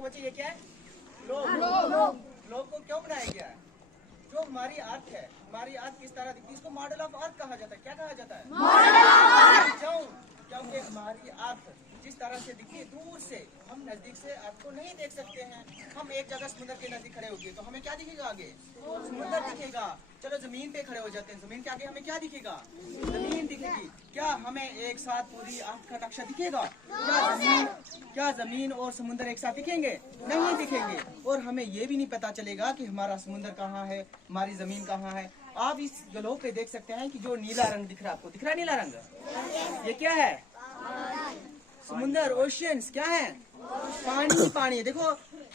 देखो बच्चे ये क्या है? ग्लोब। ग्लोब को क्यों बनाया गया है? जो हमारी अर्थ है, हमारी अर्थ किस तरह दिखती है, इसको मॉडल ऑफ अर्थ कहा जाता है। क्या कहा जाता है? Model of earth. क्यों? क्योंकि हमारी अर्थ जिस तरह से दिखती है दूर से, हम नजदीक से अर्थ को नहीं देख सकते हैं। हम एक जगह समुद्र के नजदीक खड़े हो गए तो हमें क्या दिखेगा? आगे समुद्र दिखेगा। चलो जमीन पे खड़े हो जाते हैं, जमीन के आगे हमें क्या दिखेगा? जमीन दिखेगी। क्या हमें एक साथ पूरी अर्थ का नक्शा दिखेगा? क्या जमीन और समुद्र एक साथ दिखेंगे? नहीं दिखेंगे। और हमें ये भी नहीं पता चलेगा कि हमारा समुद्र कहाँ है, हमारी जमीन कहाँ है। आप इस ग्लोब पे देख सकते हैं कि जो नीला रंग दिख रहा है, आपको दिख रहा है नीला रंग? ये क्या है? समुद्र, ओशियंस। क्या है? पानी। पानी। देखो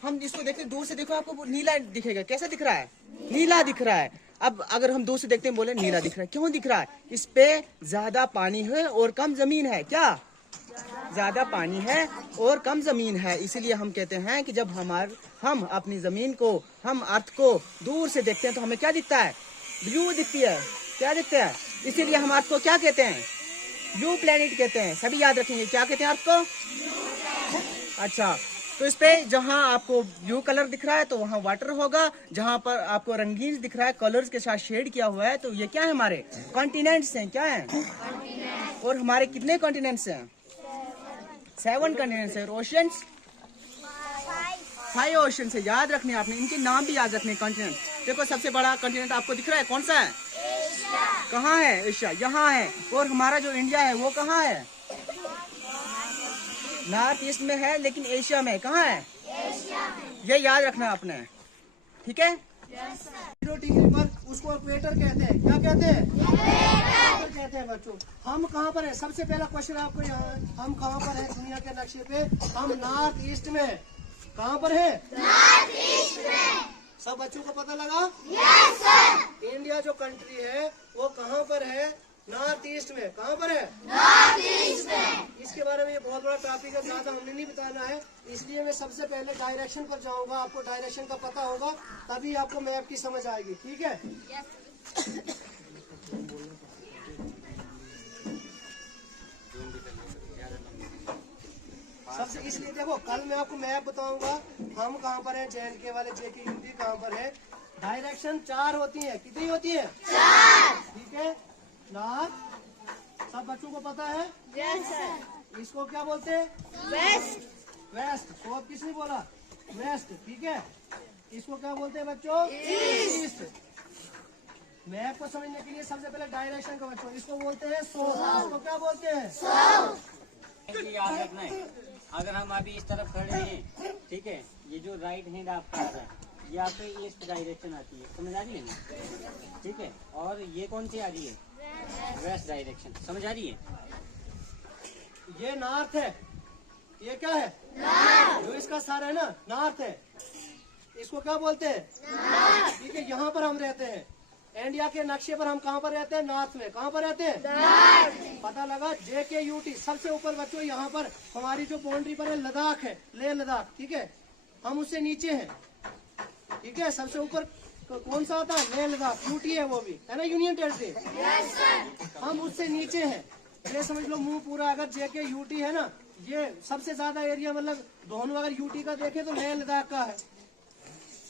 हम इसको देखते दूर से, देखो आपको नीला दिखेगा। कैसा दिख रहा है? नीला दिख रहा है। अब अगर हम दूर से देखते हैं, बोले नीला दिख रहा है, क्यों दिख रहा है? इस पे ज्यादा पानी है और कम जमीन है। क्या? ज्यादा पानी है और कम जमीन है। इसीलिए हम कहते हैं कि जब हम अपनी जमीन को, हम अर्थ को दूर से देखते हैं तो हमें क्या दिखता है? ब्लू दिखती है। क्या दिखता है? इसीलिए हम अर्थ को क्या कहते हैं? ब्लू प्लेनेट कहते हैं। सभी याद रखेंगे, क्या कहते हैं अर्थ को? अच्छा, तो इस पे जहाँ आपको ब्लू कलर दिख रहा है तो वहाँ वाटर होगा। जहाँ पर आपको रंगीन दिख रहा है, कलर्स के साथ शेड किया हुआ है, तो ये क्या है? हमारे कॉन्टिनेंट्स हैं। क्या है? और हमारे कितने कॉन्टिनेंट्स हैं? 7 कॉन्टिनेंट्स है। ओशियंस 5 ओशन से याद रखने आपने, इनके नाम भी याद रखने। कॉन्टिनेंट देखो, सबसे बड़ा कॉन्टिनेंट आपको दिख रहा है, कौन सा है? कहाँ है? एशिया। यहाँ है। और हमारा जो इंडिया है वो कहाँ है? नॉर्थ ईस्ट में है, लेकिन एशिया में कहाँ है? एशिया में। ये याद रखना आपने, ठीक है? 0 डिग्री पर उसको इक्वेटर कहते हैं। क्या कहते हैं? इक्वेटर कहते हैं बच्चों। हम कहाँ पर है? सबसे पहला क्वेश्चन आपको यहाँ, हम कहाँ पर है दुनिया के नक्शे पे? हम नॉर्थ ईस्ट में। कहाँ पर है? नॉर्थ ईस्ट में। सब बच्चों को पता लगा? Yes sir. इंडिया जो कंट्री है वो कहाँ पर है? नॉर्थ ईस्ट में। कहाँ पर है? नॉर्थ ईस्ट में। इसके बारे में ये बहुत बड़ा टॉपिक है, ज्यादा हमने नहीं बताना है, इसलिए मैं सबसे पहले डायरेक्शन पर जाऊंगा। आपको डायरेक्शन का पता होगा तभी आपको मैप की समझ आएगी, ठीक है? सबसे इसलिए देखो, कल मैं आपको मैप बताऊंगा हम कहाँ पर है, JNK वाले JKUT कहाँ पर है। डायरेक्शन 4 होती है। कितनी होती है? 4। ठीक है। नॉर्थ सब बच्चों को पता है? Yes sir. इसको क्या बोलते हैं? वेस्ट। वेस्ट। साउथ किसने बोला? वेस्ट। ठीक है। इसको क्या बोलते हैं बच्चों? ईस्ट। मैप को समझने के लिए सबसे पहले डायरेक्शन का बच्चों, इसको बोलते हैं साउथ। इसको क्या बोलते हैं? साउथ। याद रखना है, अगर हम अभी इस तरफ खड़े हैं, ठीक है, ये जो राइट हैंड आपका आ रहा है, ये आपके ईस्ट डायरेक्शन आती है, समझ आ रही है ना? ठीक है। और ये कौन सी आ रही है? West direction. समझ आ रही है? ये नॉर्थ है। ये क्या है? नॉर्थ। जो इसका सर है ना, नॉर्थ है। इसको क्या बोलते हैं? नॉर्थ। ठीक है। यहाँ पर हम रहते हैं, इंडिया के नक्शे पर हम कहाँ पर रहते हैं? नॉर्थ में। कहाँ पर रहते हैं? नॉर्थ। पता लगा? JKUT सबसे ऊपर बच्चों, यहाँ पर हमारी जो बाउंड्री पर है लद्दाख है, लेह लद्दाख। ठीक है। हम उससे नीचे हैं। ठीक है। सबसे ऊपर कौन सा आता है? लेह लद्दाख। यूटी है वो भी, है ना, यूनियन टेरिटरी। Yes sir. हम उससे नीचे हैं। ये समझ लो मुंह पूरा, अगर JKUT है ना, ये सबसे ज्यादा एरिया, मतलब दोनों अगर यूटी का देखे तो लेह लद्दाख का है।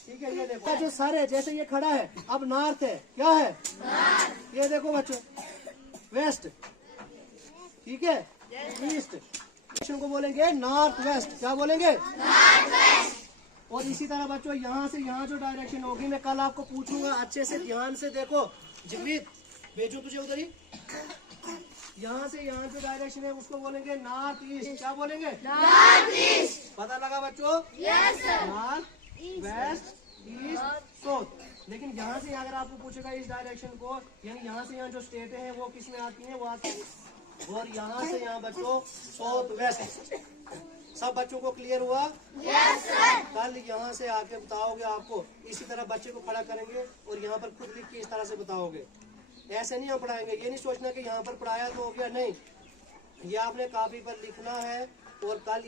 ठीक है। ये देखो जो सर है, जैसे ये खड़ा है, अब नॉर्थ है। क्या है? नॉर्थ। ये देखो बच्चों, वेस्ट। ठीक है। ईस्ट। को बोलेंगे नॉर्थ वेस्ट। क्या बोलेंगे? North west. और इसी तरह बच्चों यहाँ से यहाँ जो डायरेक्शन होगी, मैं कल आपको पूछूंगा, अच्छे से ध्यान से देखो। जिम्मीत भेजो तुझे उधर ही। यहाँ से यहाँ जो डायरेक्शन है उसको बोलेंगे नॉर्थ ईस्ट। क्या बोलेंगे? North east. पता लगा बच्चों? Yes sir. North west east south. लेकिन यहाँ से अगर आपको पूछेगा इस डायरेक्शन को, यानी यहाँ से यहाँ जो स्टेटें हैं वो किस में आती हैं? वो आती है। और यहाँ से यहाँ बच्चों साउथ वेस्ट। सब बच्चों को क्लियर हुआ? Yes sir. कल यहाँ से आके बताओगे आपको, इसी तरह बच्चे को खड़ा करेंगे और यहाँ पर खुद लिख के इस तरह से बताओगे। ऐसे नहीं हम पढ़ाएंगे। ये नहीं सोचना कि यहाँ पर पढ़ाया तो हो गया, नहीं, ये आपने कॉपी पर लिखना है और कल